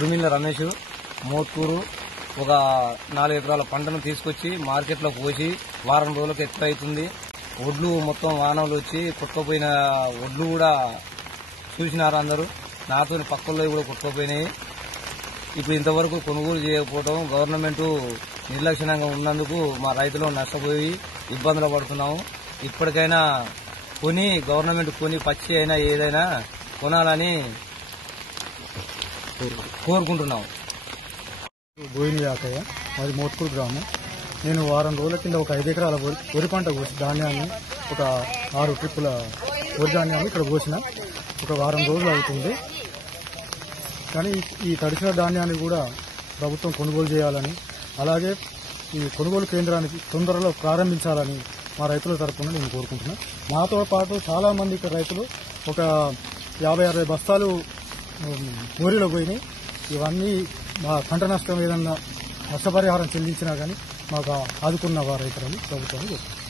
కురిమిల్ల రమేష్ మోత్కూరు ఒక 4 ఎకరాల పంటను తీసుకొచ్చి మార్కెట్లో పోసి వారం రోజులకు ఎక్కువ అవుతుంది. ఒడ్లు మొత్తం వానలు వచ్చి కొట్టుకుపోయిన ఒడ్లు కూడా చూసినారు అందరూ. నాతో పక్కల్లో కూడా కొట్టుకుపోయినాయి. ఇప్పుడు ఇంతవరకు కొనుగోలు చేయకపోవడం గవర్నమెంట్ నిర్లక్ష్యంగా ఉన్నందుకు మా రైతులు నష్టపోయి ఇబ్బందులు పడుతున్నాము. ఇప్పటికైనా గవర్నమెంట్ కొని పచ్చి అయినా ఏదైనా కొనాలని కోరుకుంటున్నాము. బోయిని యాకయ్య, మాది మోత్కూరు గ్రామం. నేను వారం రోజుల కింద ఒక 5 ఎకరాల వరి పంట కోసి ధాన్యాన్ని ఒక 6 ట్రిప్పుల వరి ధాన్యాన్ని ఇక్కడ కోసిన ఒక వారం రోజులు అవుతుంది. కానీ ఈ తడిసిన ధాన్యాన్ని కూడా ప్రభుత్వం కొనుగోలు చేయాలని, అలాగే ఈ కొనుగోలు కేంద్రానికి తొందరలో ప్రారంభించాలని మా రైతుల తరఫున నేను కోరుకుంటున్నాను. మాతో పాటు చాలా మంది ఇక్కడ రైతులు ఒక 50-60 బస్తాలు మోరీలో పోయినాయి. ఇవన్నీ మా పంట నష్టం ఏదన్నా నష్టపరిహారం చెల్లించినా కానీ మాకు ఆదుకున్న వారు రైతులని ప్రభుత్వాన్ని కోరుకుంటున్నాం.